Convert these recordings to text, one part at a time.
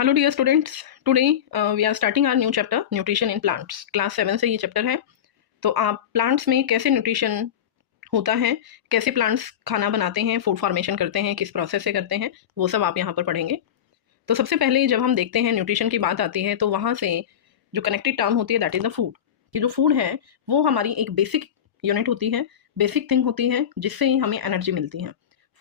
Hello dear students, today we are starting our new chapter nutrition in plants. Class 7 से ये chapter है। तो आप प्लांट्स में कैसे न्यूट्रिशन होता है, कैसे प्लांट्स खाना बनाते हैं, फूड फॉर्मेशन करते हैं, किस प्रोसेस से करते हैं, वो सब आप यहाँ पर पढ़ेंगे। तो सबसे पहले जब हम देखते हैं न्यूट्रिशन की बात आती है तो वहाँ से जो कनेक्टेड टर्म होती है दैट इज़ द फूड। कि जो फूड है वो हमारी एक बेसिक यूनिट होती है, बेसिक थिंग होती है जिससे हमें एनर्जी मिलती है।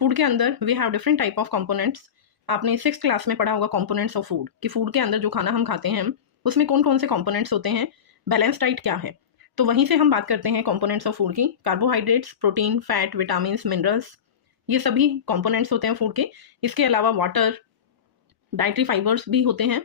फूड के अंदर we have different type of components. आपने 6th क्लास में पढ़ा होगा कंपोनेंट्स ऑफ फूड, कि फूड के अंदर जो खाना हम खाते हैं उसमें कौन कौन से कंपोनेंट्स होते हैं, बैलेंस डाइट क्या है। तो वहीं से हम बात करते हैं कंपोनेंट्स ऑफ फूड की। Carbohydrates, protein, fat, vitamin, minerals, ये सभी कंपोनेंट्स होते हैं फूड के। इसके अलावा वाटर, डाइटरी फाइबर्स भी होते हैं।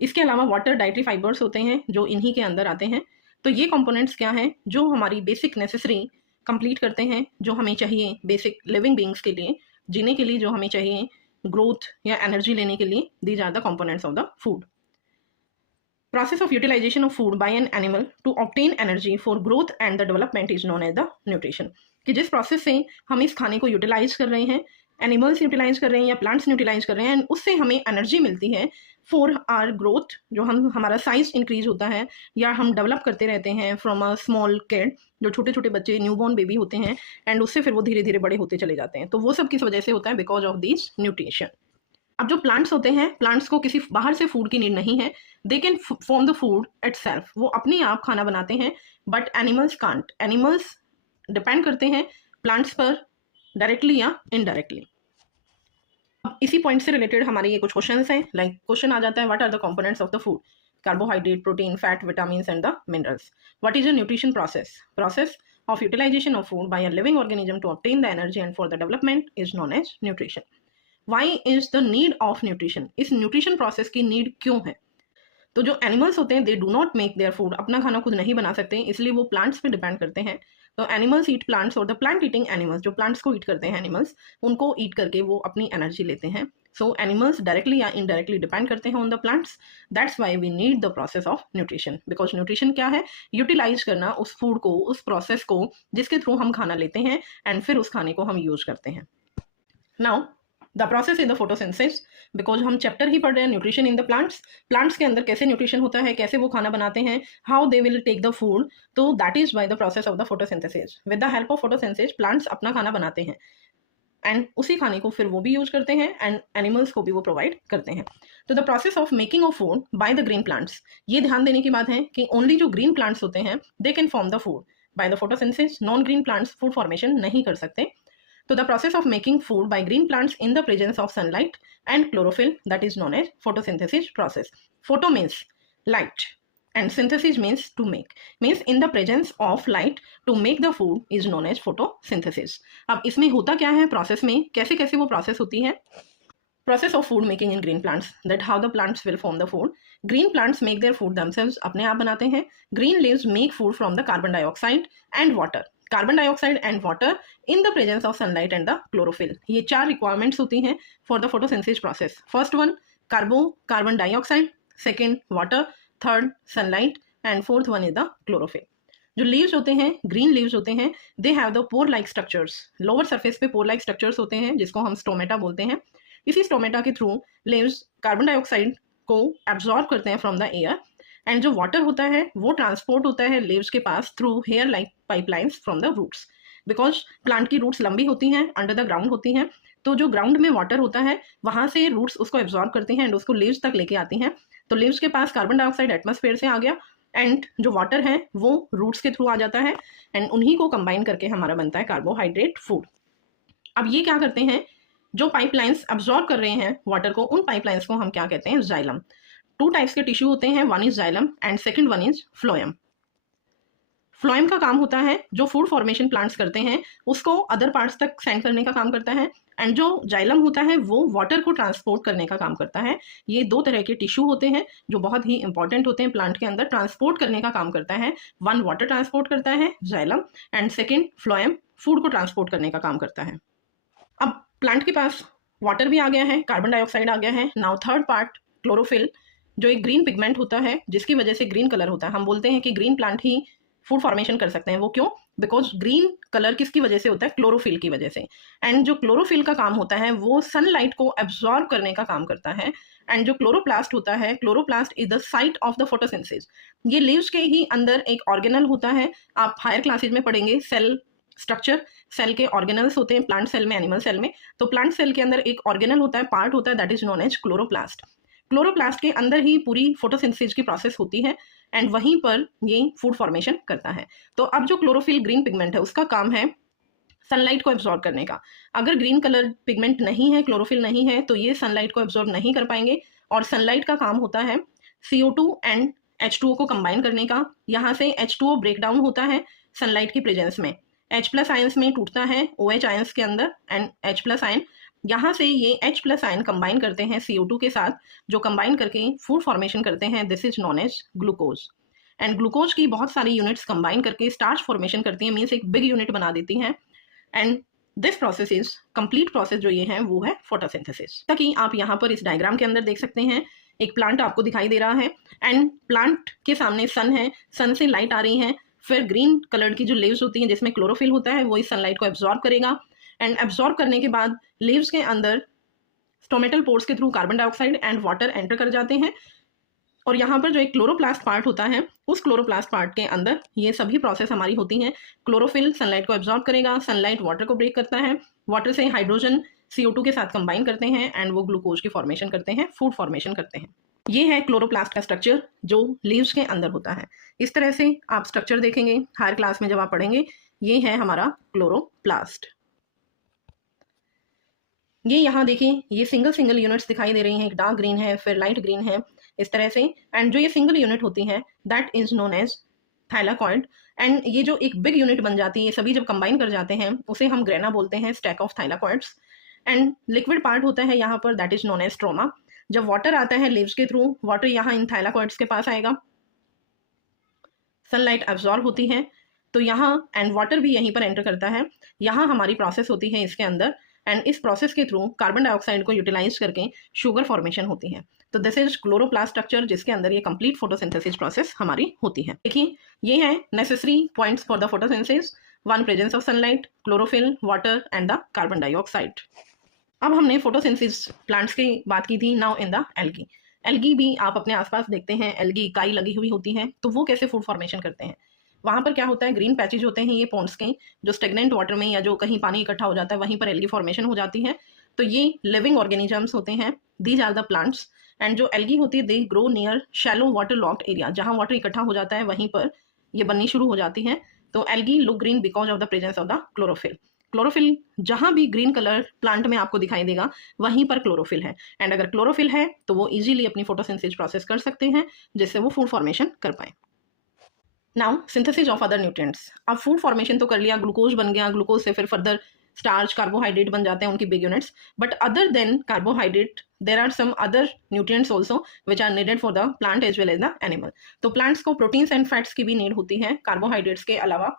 इसके अलावा वाटर, डाइटरी फाइबर्स होते हैं जो इन्हीं के अंदर आते हैं। तो ये कंपोनेंट्स क्या हैं जो हमारी बेसिक नेसेसरी कंप्लीट करते हैं, जो हमें चाहिए बेसिक लिविंग बींग्स के लिए, जीने के लिए जो हमें चाहिए, ग्रोथ या एनर्जी लेने के लिए। These are the components of the food. Process of utilization of food by an animal to obtain energy for growth and the development is known as the nutrition। कि जिस प्रोसेस से हम इस खाने को यूटिलाइज कर रहे हैं, एनिमल्स यूटिलाइज कर रहे हैं या प्लांट्स यूटिलाइज कर रहे हैं, उससे हमें एनर्जी मिलती है फॉर आर ग्रोथ। जो हमारा साइज इंक्रीज होता है या हम डेवलप करते रहते हैं फ्रॉम अ स्मॉल किड, जो छोटे छोटे बच्चे न्यूबॉर्न बेबी होते हैं, एंड उससे फिर वो धीरे धीरे बड़े होते चले जाते हैं। तो वो सब किस वजह से होता है? Because of this nutrition. अब जो प्लांट्स होते हैं, प्लांट्स को किसी बाहर से फूड की नीड नहीं है। They can form the food itself, वो अपने आप खाना बनाते हैं। But animals can't. Animals depend करते हैं प्लांट्स पर डायरेक्टली या इनडायरेक्टली। अब इसी पॉइंट से रिलेटेड हमारे ये कुछ क्वेश्चंस हैं। लाइक क्वेश्चन आ जाता है, what are the components of the food? Carbohydrate, protein, fat, vitamin and the minerals. What is a nutrition process? Process of utilization of food by a living organism to obtain the energy and for the development is known as nutrition। Why is the need of nutrition? इस nutrition process की need क्यों है? तो जो animals होते हैं they do not make their food, अपना खाना खुद नहीं बना सकते, इसलिए वो प्लांट्स पे डिपेंड करते हैं। तो एनिमल्स ईट प्लांट्स, और द प्लांट ईटिंग एनिमल्स, जो प्लांट्स को ईट करते हैं एनिमल्स, उनको ईट करके वो अपनी एनर्जी लेते हैं। सो एनिमल्स डायरेक्टली या इनडायरेक्टली डिपेंड करते हैं on the plants. That's why we need the process of nutrition. Because nutrition क्या है? यूटिलाइज करना उस फूड को, उस प्रोसेस को जिसके थ्रू हम खाना लेते हैं एंड फिर उस खाने को हम यूज करते हैं। Now the process is the photosynthesis. Because हम चैप्टर ही पढ़ रहे हैं nutrition in the plants. Plants के अंदर कैसे न्यूट्रिशन होता है, कैसे वो खाना बनाते हैं, how they will take the food. तो that is by the process of the photosynthesis. With the help of photosynthesis plants अपना खाना बनाते हैं एंड उसी खाने को फिर वो भी यूज करते हैं एंड एनिमल्स को भी वो प्रोवाइड करते हैं। तो the process of making of food by the green plants, ये ध्यान देने की बात है कि ओनली जो ग्रीन प्लांट्स होते हैं they can form the food by the photosynthesis. Non green plants food formation नहीं कर सकते। So the process of making food by green plants in the presence of sunlight and chlorophyll, that is known as photosynthesis process। Photo means light and synthesis means to make, means in the presence of light to make the food is known as photosynthesis। अब इसमें होता क्या है process में, कैसे कैसे वो process होती है? Process of food making in green plants, that how the plants will form the food। Green plants make their food themselves, अपने आप बनाते हैं। Green leaves make food from the carbon dioxide and water, carbon dioxide and water in the presence of sunlight and the chlorophyll. ये 4 requirements होती हैं for the photosynthesis process. First one carbon dioxide, second water, third sunlight and fourth one is the chlorophyll. जो leaves होते हैं, green leaves होते हैं, they have the pore like structures. Lower surface पे pore like structures होते हैं जिसको हम स्टोमेटा बोलते हैं। इसी स्टोमेटा के थ्रू लीव्स कार्बन डाइऑक्साइड को एब्जॉर्ब करते हैं फ्रॉम द एयर, एंड जो वाटर होता है वो ट्रांसपोर्ट होता है लीव्स के पास through hair like pipelines from the roots. Because plant की रूट्स लंबी होती हैं, अंडर द ग्राउंड होती हैं, तो जो ग्राउंड में वाटर होता है वहाँ से रूट्स उसको एब्जॉर्ब करती हैं एंड उसको लीव्स तक लेके आती हैं। तो लीव्स के पास कार्बन डाइऑक्साइड एटमॉस्फेयर से आ गया एंड जो वाटर है वो रूट्स के थ्रू आ जाता है एंड उन्हीं को कंबाइन करके हमारा बनता है कार्बोहाइड्रेट फूड। अब ये क्या करते हैं, जो पाइपलाइंस एब्जॉर्ब कर रहे हैं वाटर को, उन पाइपलाइंस को हम क्या कहते हैं? जाइलम। 2 टाइप्स के टिश्यू होते हैं, one is xylem and second one is phloem. Phloem का काम होता है जो फूड फॉर्मेशन प्लांट्स करते हैं उसको अदर पार्ट्स तक सेंड करने का काम करता है, एंड जो जाइलम होता है वो वाटर को ट्रांसपोर्ट करने का काम करता है। ये 2 तरह के टिश्यू होते हैं जो बहुत ही इंपॉर्टेंट होते हैं प्लांट के अंदर, ट्रांसपोर्ट करने का काम करता है। वन वाटर ट्रांसपोर्ट करता है xylem, and second phloem food को ट्रांसपोर्ट करने का काम करता है। अब प्लांट के पास वाटर भी आ गया है, कार्बन डाइऑक्साइड आ गया है। नाउ थर्ड पार्ट क्लोरोफिल, जो एक ग्रीन पिगमेंट होता है जिसकी वजह से ग्रीन कलर होता है। हम बोलते हैं कि ग्रीन प्लांट ही फूड फॉर्मेशन कर सकते हैं। वो क्यों? बिकॉज ग्रीन कलर किसकी वजह से होता है? क्लोरोफिल की वजह से। एंड जो क्लोरोफिल का काम होता है वो सनलाइट को एब्जॉर्ब करने का काम करता है। एंड जो क्लोरोप्लास्ट होता है, chloroplast is the site of the photosynthesis. ये लीव्स के ही अंदर एक ऑर्गेनल होता है, आप हायर क्लासेज में पढ़ेंगे सेल स्ट्रक्चर, सेल के ऑर्गेनल्स होते हैं प्लांट सेल में, एनिमल सेल में। तो प्लांट सेल के अंदर एक ऑर्गेनल होता है, पार्ट होता है, that is known as chloroplast. Chloroplast के अंदर ही पूरी फोटोसिंथेसिस की प्रोसेस होती है एंड वहीं पर ये फूड फॉर्मेशन करता है। तो अब जो क्लोरोफिल ग्रीन पिगमेंट है उसका काम है सनलाइट को एब्जॉर्ब करने का। अगर ग्रीन कलर पिगमेंट नहीं है, क्लोरोफिल नहीं है, तो ये सनलाइट को एब्जॉर्ब नहीं कर पाएंगे। और सनलाइट का काम होता है CO2 एंड H2O को कंबाइन करने का। यहाँ से H2O ब्रेक डाउन होता है सनलाइट की प्रेजेंस में, H+ आयंस में टूटता है OH आयंस के अंदर एंड H+ आयन। यहाँ से ये H+ आयन कंबाइन करते हैं CO2 के साथ, जो कंबाइन करके फूड फॉर्मेशन करते हैं। This is known as glucose. And glucose की बहुत सारी यूनिट्स कंबाइन करके स्टार्च फॉर्मेशन करती हैं, मीन्स एक बिग यूनिट बना देती हैं। And this process is complete process जो ये है वो है फोटोसिंथेसिस। ताकि आप यहाँ पर इस डायग्राम के अंदर देख सकते हैं, एक प्लांट आपको दिखाई दे रहा है एंड प्लांट के सामने सन है, सन से लाइट आ रही है, फिर ग्रीन कलर की जो लीव्स होती हैं जिसमें क्लोरोफिल होता है वो इस सनलाइट को एब्जॉर्ब करेगा। एंड एब्जॉर्ब करने के बाद लीव्स के अंदर स्टोमेटल पोर्स के through carbon dioxide and water enter कर जाते हैं। और यहाँ पर जो एक क्लोरोप्लास्ट पार्ट होता है, उस क्लोरोप्लास्ट पार्ट के अंदर ये सभी प्रोसेस हमारी होती हैं। क्लोरोफिल सनलाइट को एब्जॉर्ब करेगा, सनलाइट वाटर को ब्रेक करता है, वाटर से हाइड्रोजन CO2 के साथ कंबाइन करते हैं एंड वो ग्लूकोज की फॉर्मेशन करते हैं, फूड फॉर्मेशन करते हैं। ये है क्लोरोप्लास्ट का स्ट्रक्चर जो लीव्स के अंदर होता है। इस तरह से आप स्ट्रक्चर देखेंगे हायर क्लास में जब आप पढ़ेंगे। ये है हमारा क्लोरोप्लास्ट। ये यहाँ देखिए, ये सिंगल सिंगल यूनिट्स दिखाई दे रही हैं, एक डार्क ग्रीन है, फिर लाइट ग्रीन है, इस तरह से। एंड जो ये सिंगल यूनिट होती है that is known as thylakoid. And ये जो एक बिग यूनिट बन जाती है, ये सभी जब कंबाइन कर जाते हैं उसे हम ग्रेना बोलते हैं, stack of thylakoids. And liquid part होता है यहाँ पर, that is known as stroma. जब वाटर आता है लीव्स के थ्रू, वाटर यहाँ इन थाइलाकॉइड्स के पास आएगा, सनलाइट एब्जॉर्ब होती है तो यहाँ, एंड वाटर भी यहीं पर एंटर करता है। यहाँ हमारी प्रोसेस होती है इसके अंदर, एंड इस प्रोसेस के थ्रू कार्बन डाइऑक्साइड को यूटिलाइज करके शुगर फॉर्मेशन होती है। तो दिस इज क्लोरोप्लास्ट स्ट्रक्चर जिसके अंदर ये कंप्लीट फोटोसिंथेसिस प्रोसेस हमारी होती है। देखिए, ये है necessary points for the photosynthesis. 1 presence of sunlight, chlorophyll, water and the carbon dioxide. अब हमने फोटोसिंथेसिस प्लांट्स की बात की थी। Now in the algae. Algae भी आप अपने आसपास देखते हैं, एल्गी इकाई लगी हुई होती है, तो वो कैसे फूड फॉर्मेशन करते हैं? वहाँ पर क्या होता है, ग्रीन पैचेज होते हैं ये पॉन्ड्स के, जो स्टेगनेंट वाटर में या जो कहीं पानी इकट्ठा हो जाता है वहीं पर एल्गी फॉर्मेशन हो जाती है। तो ये लिविंग ऑर्गेनिजम्स होते हैं, these are the plants. And जो एल्गी होती है they grow near shallow water logged area, जहाँ वाटर इकट्ठा हो जाता है वहीं पर ये बननी शुरू हो जाती है। तो algae look green because of the presence of the chlorophyll. Chlorophyll जहाँ भी ग्रीन कलर प्लांट में आपको दिखाई देगा वहीं पर क्लोरोफिल है। एंड अगर क्लोरोफिल है तो वो इजीली अपनी फोटोसिंथेसिस प्रोसेस कर सकते हैं जिससे वो फूड फॉर्मेशन कर पाए। Now synthesis of other nutrients. अब फूड फॉर्मेशन तो कर लिया, ग्लूकोज बन गया, ग्लूकोज से फिर फर्दर स्टार्च, कार्बोहाइड्रेट बन जाते हैं उनकी big units. But other than carbohydrate there are some other nutrients also which are needed for the plant as well as the animal. तो प्लांट्स को प्रोटीन्स एंड फैट्स की भी नीड होती है कार्बोहाइड्रेट्स के अलावा।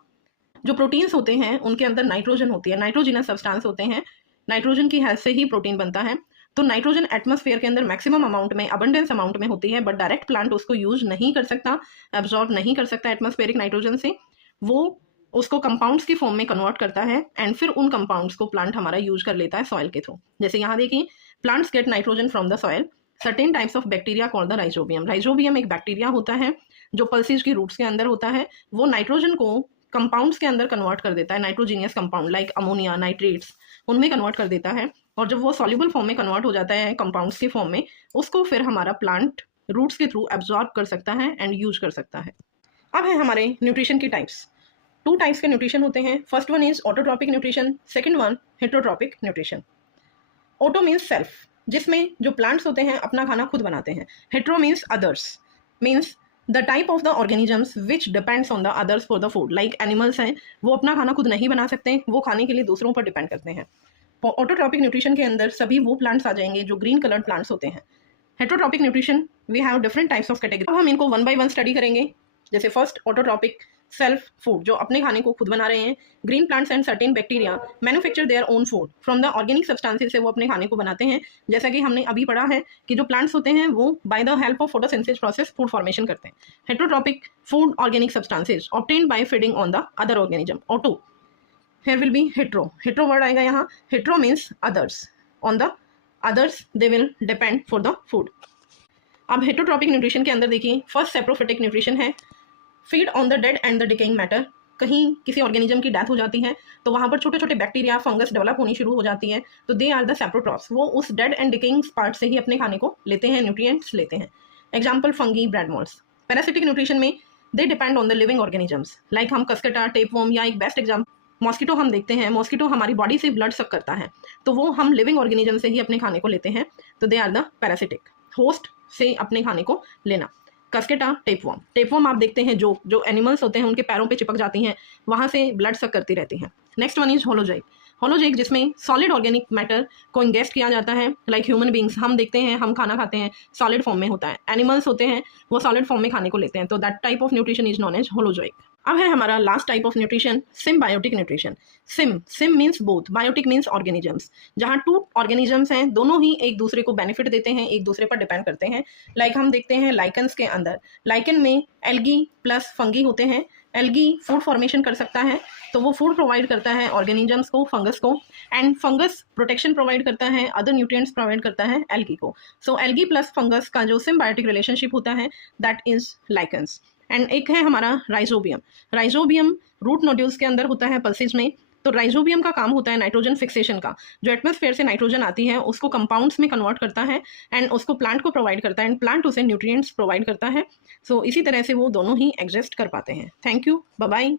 जो प्रोटीन्स होते हैं उनके अंदर नाइट्रोजन होती है, नाइट्रोजिनस सब्सटेंस होते हैं, नाइट्रोजन की हेल्प से ही प्रोटीन बनता है। तो नाइट्रोजन एटमॉस्फेयर के अंदर मैक्सिमम अमाउंट में, अबंडेंस अमाउंट में होती है, बट डायरेक्ट प्लांट उसको यूज नहीं कर सकता, एब्जॉर्ब नहीं कर सकता एटमॉस्फेरिक नाइट्रोजन से। वो उसको कंपाउंड्स की फॉर्म में कन्वर्ट करता है एंड फिर उन कंपाउंड्स को प्लांट हमारा यूज कर लेता है सॉइल के थ्रू। जैसे यहाँ देखिए, plants get nitrogen from the soil. Certain types of bacteria called the rhizobium. Rhizobium एक बैक्टीरिया होता है जो पल्सीज की रूट्स के अंदर होता है। वो नाइट्रोजन को कंपाउंड्स के अंदर कन्वर्ट कर देता है, nitrogenous compound like ammonia, nitrates, उनमें कन्वर्ट कर देता है। और जब वो सॉल्युबल फॉर्म में कन्वर्ट हो जाता है कंपाउंड्स के फॉर्म में, उसको फिर हमारा प्लांट रूट्स के थ्रू एब्जॉर्ब कर सकता है एंड यूज कर सकता है। अब है हमारे न्यूट्रिशन की टाइप्स। 2 टाइप्स के न्यूट्रिशन होते हैं। First one is autotrophic nutrition, second one heterotrophic nutrition. Auto means self, जिसमें जो प्लांट्स होते हैं अपना खाना खुद बनाते हैं। Hetero means others, means the type of the organisms which depends on the others for the food. Like animals हैं, वो अपना खाना खुद नहीं बना सकते, वो खाने के लिए दूसरों पर डिपेंड करते हैं। ऑटोट्रॉपिक न्यूट्रिशन के अंदर सभी वो प्लांट्स आ जाएंगे जो ग्रीन कलर्ड प्लांट्स होते हैं। Heterotrophic nutrition we have different types of category. अब हम इनको 1 by 1 स्टडी करेंगे। जैसे फर्स्ट ऑटोट्रॉपिक, सेल्फ फूड, जो अपने खाने को खुद बना रहे हैं। Green plants and certain bacteria manufacture their own food from the organic substances से वो अपने खाने को बनाते हैं। जैसा कि हमने अभी पढ़ा है कि जो प्लांट्स होते हैं वो by the help of photosynthesis process food formation करते हैं। Heterotrophic food organic substances obtained by feeding on the other organism. Auto, here will be hetero, hetero word आएगा यहाँ। hetero means others, on the others they will depend for the food। अब heterotrophic nutrition के अंदर देखिए, first saprophytic nutrition है feed on the dead and the decaying matter. कहीं किसी organism की डेथ हो जाती है तो वहाँ पर छोटे छोटे बैक्टीरिया फंगस डेवलप होनी शुरू हो जाती है, तो दे आर द सेप्रोट्रॉप्स, वो उस डेड एंड डिकेइंग पार्ट से ही अपने खाने को लेते हैं, न्यूट्रिएंट्स लेते हैं। Example fungi, bread moulds. Parasitic nutrition में they depend on the living organisms, like हम कस्केटा, टेपवर्म, या एक बेस्ट एग्जाम्पल मॉस्किटो हम देखते हैं। मॉस्किटो हमारी बॉडी से ब्लड सक करता है, तो वो हम लिविंग ऑर्गेनिज्म से ही अपने खाने को लेते हैं, तो they are the parasitic, host से अपने खाने को लेना। कस्केटा, टेपवर्म, टेपवर्म आप देखते हैं जो एनिमल्स होते हैं उनके पैरों पे चिपक जाती हैं, वहाँ से ब्लड सक करती रहती हैं। Next one is holozoic, holozoic जिसमें सॉलिड ऑर्गेनिक मैटर को इंगेस्ट किया जाता है, लाइक ह्यूमन बींग्स हम देखते हैं, हम खाना खाते हैं सॉलिड फॉर्म में होता है, एनिमल्स होते हैं वो सॉलिड फॉर्म में खाने को लेते हैं, तो that type of nutrition is known as holozoic. अब है हमारा last type of nutrition, symbiotic nutrition. Sym means both, biotic means organisms, जहाँ टू ऑर्गेनिजम्स हैं, दोनों ही एक दूसरे को बेनिफिट देते हैं, एक दूसरे पर डिपेंड करते हैं। लाइक हम देखते हैं लाइकन्स के अंदर, लाइकन में एल्गी प्लस फंगी होते हैं। एल्गी फूड फॉर्मेशन कर सकता है, तो वो फूड प्रोवाइड करता है ऑर्गेनिजम्स को, फंगस को, एंड फंगस प्रोटेक्शन प्रोवाइड करता है, अदर न्यूट्रिएंट्स प्रोवाइड करता है एल्गी को। सो एल्गी प्लस फंगस का जो सिम्बायोटिक रिलेशनशिप होता है दैट इज लाइकन्स। एंड एक है हमारा राइजोबियम। राइजोबियम रूट नोड्यूल्स के अंदर होता है, पल्सेज में। तो राइजोबियम का काम होता है नाइट्रोजन फिक्सेशन का, जो एटमॉस्फेयर से नाइट्रोजन आती है उसको कंपाउंड्स में कन्वर्ट करता है एंड उसको प्लांट को प्रोवाइड करता है, एंड प्लांट उसे न्यूट्रिएंट्स प्रोवाइड करता है। सो इसी तरह से वो दोनों ही एग्जिस्ट कर पाते हैं। Thank you, bye bye.